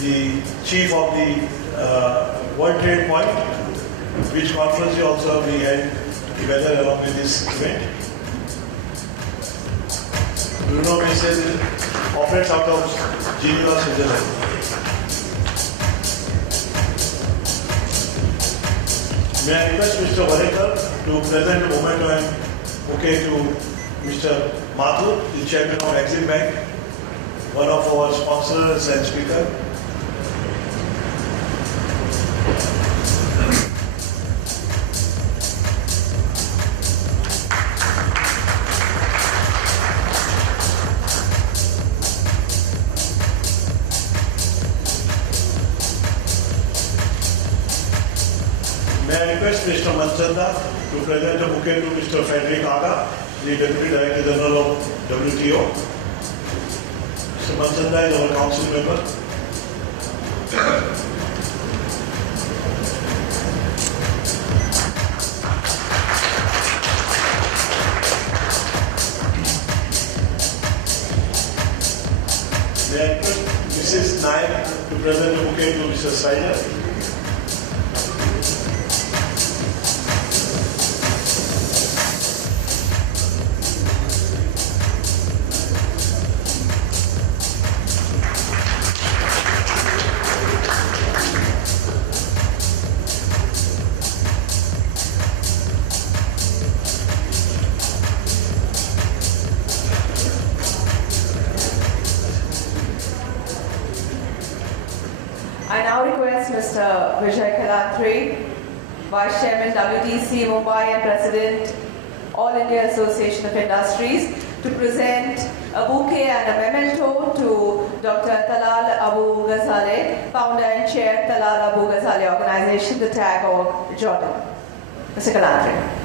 the chief of the World Trade Point, which conference we also we held together along with this event. Bruno Masier operates out of Geneva, Switzerland. May I request Mr. Varekar to present a memento and bouquet to Mr. Mathur, the chairman of Exim Bank, one of our sponsors and speaker. May I request Mr. Manchanda to present a bouquet to Mr. Frederick Aga, the Deputy Director General of WTO. Mr. Manchanda is our council member. May I request Mrs. Naik to present a bouquet to Mr. Sailer. I now request Mr. Vijay Kalatri, Vice Chairman WTC Mumbai and President All India Association of Industries, to present a bouquet and a memento to Dr. Talal Abu Ghazaleh, Founder and Chair Talal Abu Ghazaleh Organization, the TAG of Jordan. Mr. Kalatri.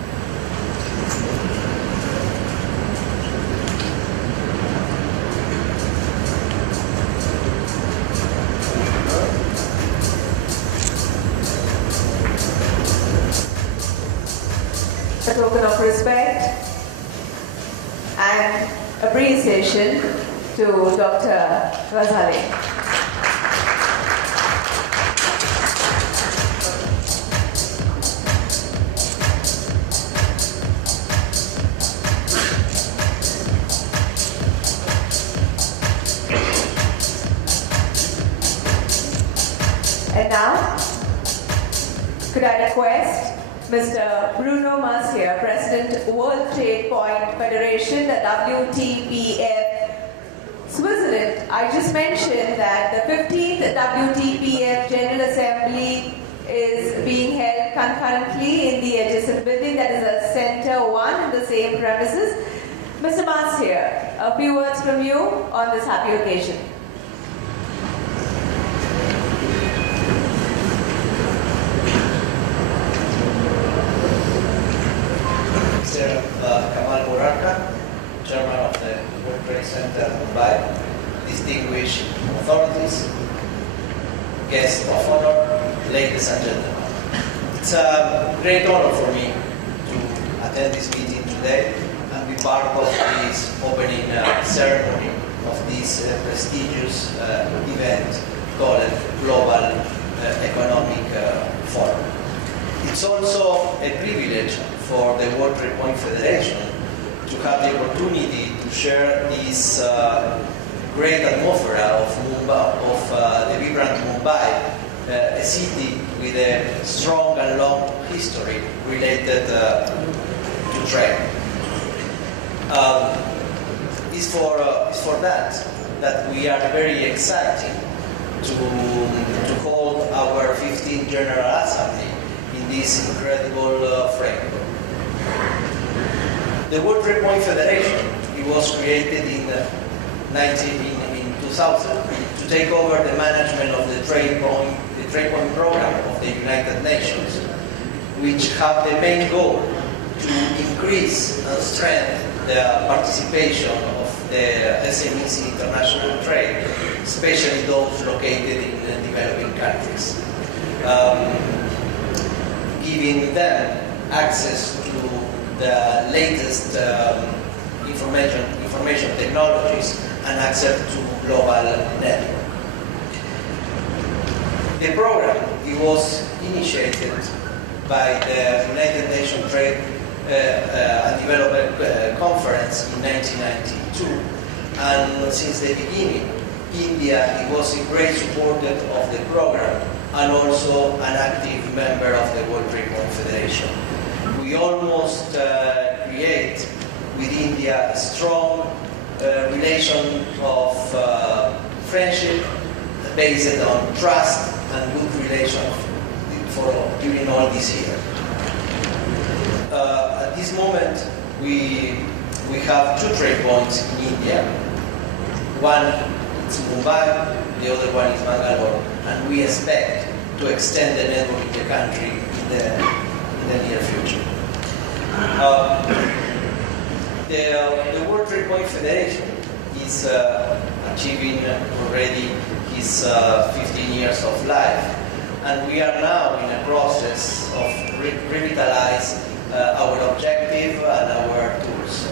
A token of respect and appreciation to Dr. Ghazaleh. And now, could I request Mr. Bruno Masier, President, World Trade Point Federation, the WTPF, Switzerland. I just mentioned that the 15th WTPF General Assembly is being held concurrently in the adjacent building, that is a Center 1 in the same premises. Mr. Masier, a few words from you on this happy occasion. Kamal Borarka, Chairman of the World Trade Center Mumbai, distinguished authorities, guests of honor, ladies and gentlemen. It's a great honor for me to attend this meeting today and be part of this opening ceremony of this prestigious event called Global Economic Forum. It's also a privilege for the World Trade Point Federation to have the opportunity to share this great atmosphere of Mumbai, of the vibrant Mumbai, a city with a strong and long history related to trade. It's for that we are very excited to hold our 15th General Assembly in this incredible framework. The World Trade Point Federation, it was created in 2000 to take over the management of the Trade Point program of the United Nations, which have the main goal to increase and strengthen the participation of the SMEs in international trade, especially those located in developing countries, giving them access to the latest information technologies and access to global network. The program, it was initiated by the United Nations Trade and Development Conference in 1992, and since the beginning, India it was a great supporter of the program and also an active member of the World Trade Confederation. We almost create with India a strong relation of friendship based on trust and good relations during all this year. At this moment, we have 2 trade points in India. One is Mumbai, the other one is Bangalore, and we expect to extend the network in the country in the near future. The World Trade Confederation is achieving already his 15 years of life, and we are now in a process of revitalize our objective and our tools.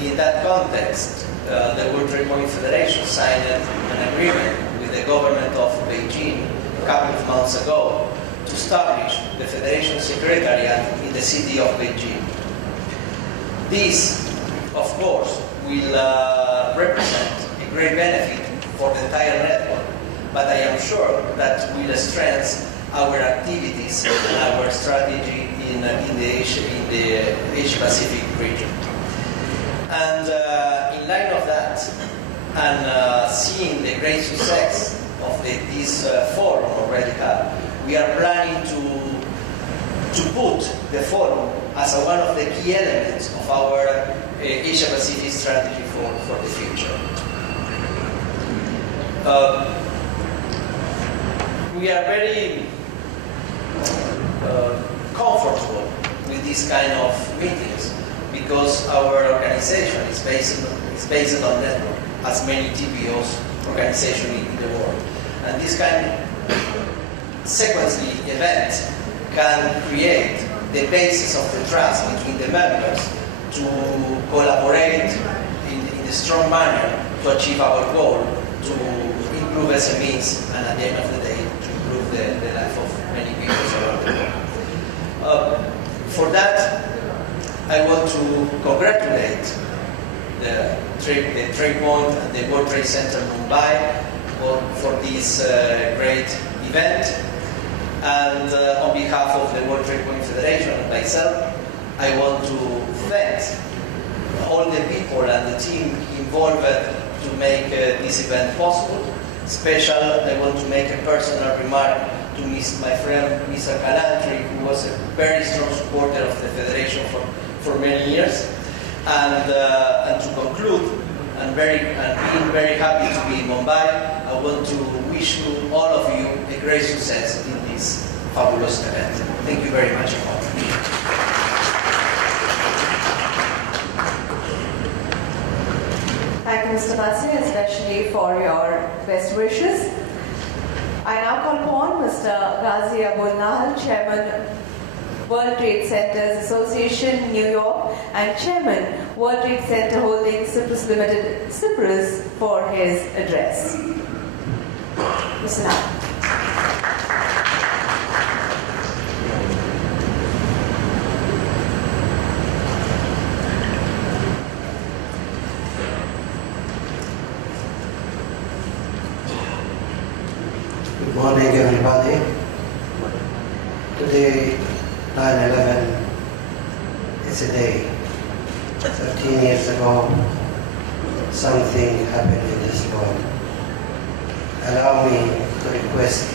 In that context, the World Trade Confederation signed an agreement with the government of Beijing a couple of months ago to establish the Federation Secretariat in the city of Beijing. This, of course, will represent a great benefit for the entire network, but I am sure that will strengthen our activities and our strategy in the Asia-Pacific region. And in light of that, and seeing the great success of this forum already had, we are planning to put the forum as one of the key elements of our Asia-Pacific strategy for the future. We are very comfortable with this kind of meetings because our organization is based on network, as many TPOs organizations in the world. And this kind of sequentially events can create the basis of the trust between the members to collaborate in a strong manner to achieve our goal, to improve SMEs, and at the end of the day, to improve the life of many people around the world. For that, I want to congratulate the Trade Point and the World Trade Center Mumbai for this great event. And on behalf of the World Trade Confederation and myself, I want to thank all the people and the team involved to make this event possible. I want to make a personal remark to my friend Mr. Kalantri, who was a very strong supporter of the Federation for many years. And to conclude, and being very happy to be in Mumbai, I want to wish all of you a great success in this fabulous event. Thank you very much. Thank you, Mr. Masier, especially for your best wishes. I now call upon Mr. Ghazi Abul Nahal, Chairman, World Trade Centers Association, New York, and Chairman, World Trade Center Holdings Cyprus Limited, Cyprus, for his address. Mr. Nahal. Good morning, everybody. Today, 9/11 is a day. 13 years ago, something happened in this world. Allow me to request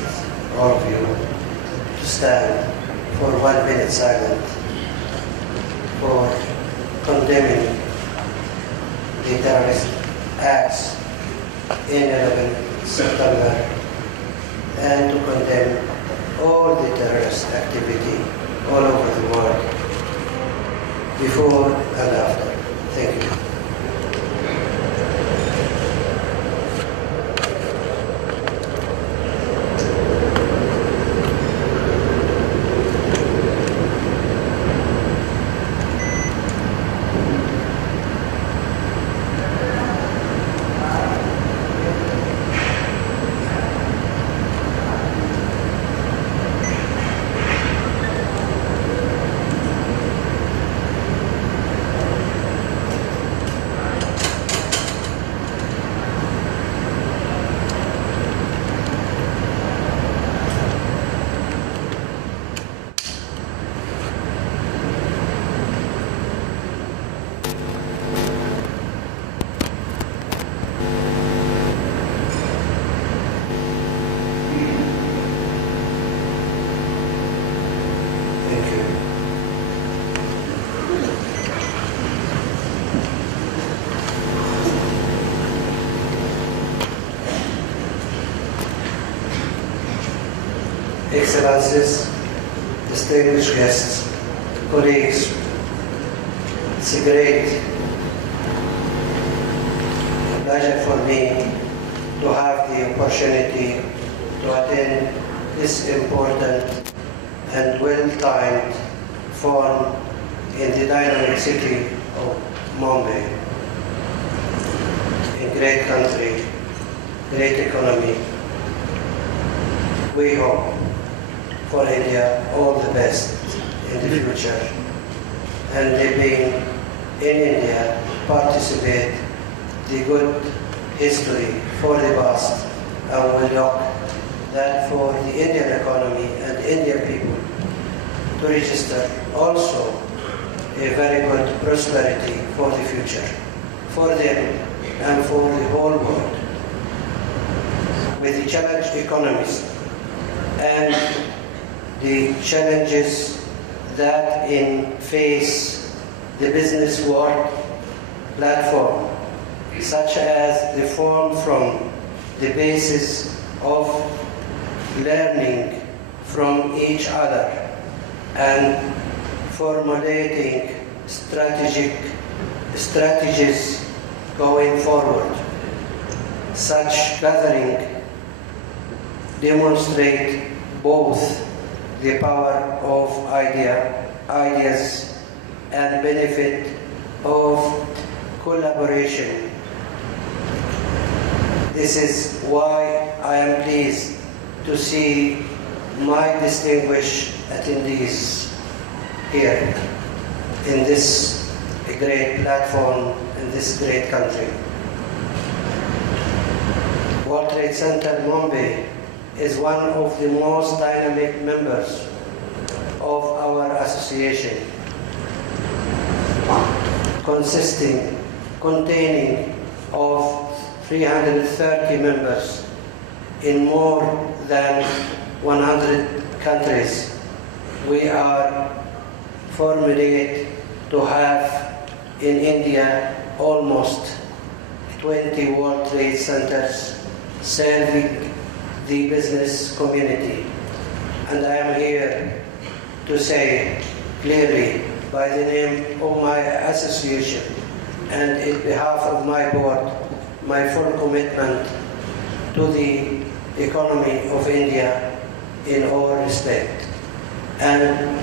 all of you to stand for 1 minute silent for condemning the terrorist acts in 11 September and to condemn all the terrorist activity all over the world, before and after. Thank you. Excellencies, distinguished guests, colleagues, it's a great pleasure for me to have the opportunity to attend this important and well-timed forum in the dynamic city of Mumbai. A great country, great economy. We hope for India all the best in the future, and living in India, participate the good history for the past, and we look that for the Indian economy and Indian people to register also a very good prosperity for the future, for them and for the whole world. With the challenged economies and the challenges that face the business world platform, such as the form from the basis of learning from each other and formulating strategies going forward. Such gathering demonstrate both the power of ideas and benefit of collaboration. This is why I am pleased to see my distinguished attendees here in this great platform in this great country. World Trade Center Mumbai is one of the most dynamic members of our association, containing of 330 members in more than 100 countries. We are fortunate to have in India almost 20 World Trade Centers serving the business community. And I am here to say clearly, by the name of my association and in behalf of my board, my full commitment to the economy of India in all respect, and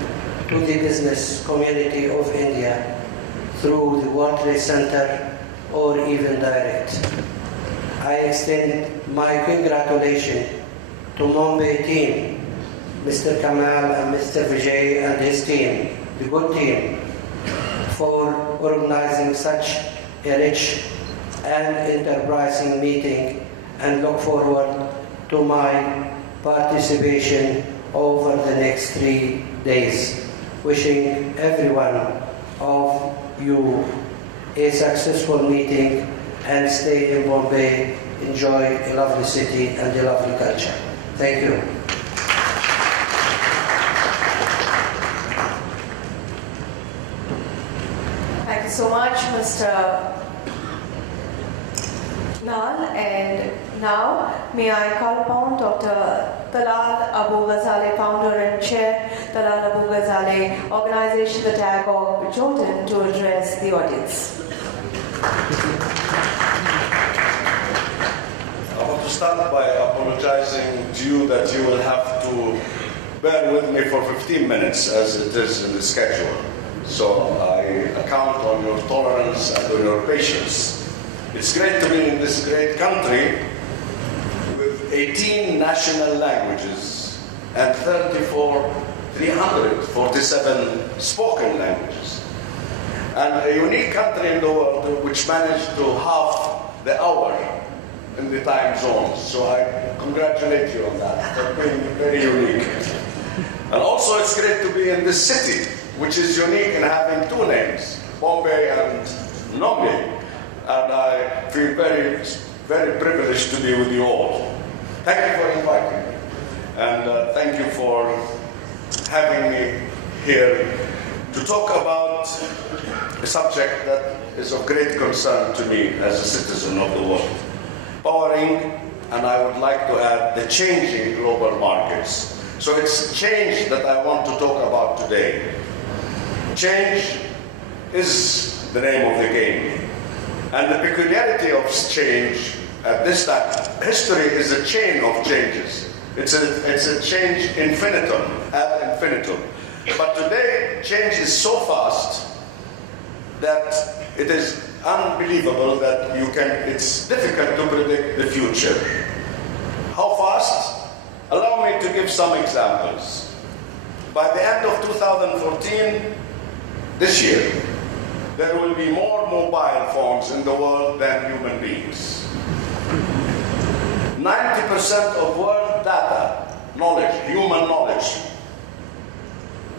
to the business community of India through the World Trade Center or even direct. I extend my congratulations to Mumbai team, Mr. Kamal and Mr. Vijay and his team, the good team, for organizing such a rich and enterprising meeting, and look forward to my participation over the next 3 days. Wishing every one of you a successful meeting, and stay in Bombay, enjoy a lovely city and a lovely culture. Thank you. Thank you so much, Mr. Nal. And now, may I call upon Dr. Talal Abu Ghazale, founder and chair, Talal Abu Ghazale Organization, the Tag of Jordan, to address the audience. I want to start by apologizing to you that you will have to bear with me for 15 minutes as it is in the schedule. So I count on your tolerance and on your patience. It's great to be in this great country with 18 national languages and 347 spoken languages. And a unique country in the world which managed to halve the hour in the time zones. So I congratulate you on that, for being very unique. And also it's great to be in this city, which is unique in having two names, Bombay and Mumbai. And I feel very, very privileged to be with you all. Thank you for inviting me. And thank you for having me here to talk about a subject that is of great concern to me as a citizen of the world. Powering, and I would like to add, the changing global markets So it's change that I want to talk about today. Change is the name of the game. And the peculiarity of change at this time, history is a chain of changes. It's a change infinitum, ad infinitum. But today, change is so fast that it is unbelievable that it's difficult to predict the future. How fast? Allow me to give some examples. By the end of 2014, this year, there will be more mobile phones in the world than human beings. 90% of world data, knowledge, human knowledge,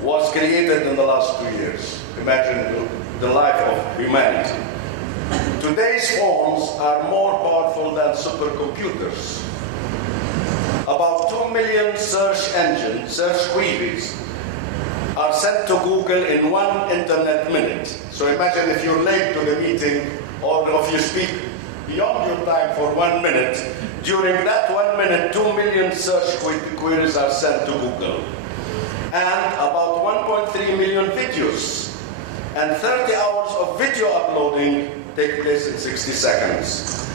was created in the last 2 years. Imagine the life of humanity. Today's phones are more powerful than supercomputers. About 2 million search engines, search queries, are sent to Google in 1 internet minute. So imagine if you're late to the meeting, or if you speak beyond your time for 1 minute, during that 1 minute, 2 million search queries are sent to Google. And about 1.3 million videos. And 30 hours of video uploading take place in 60 seconds.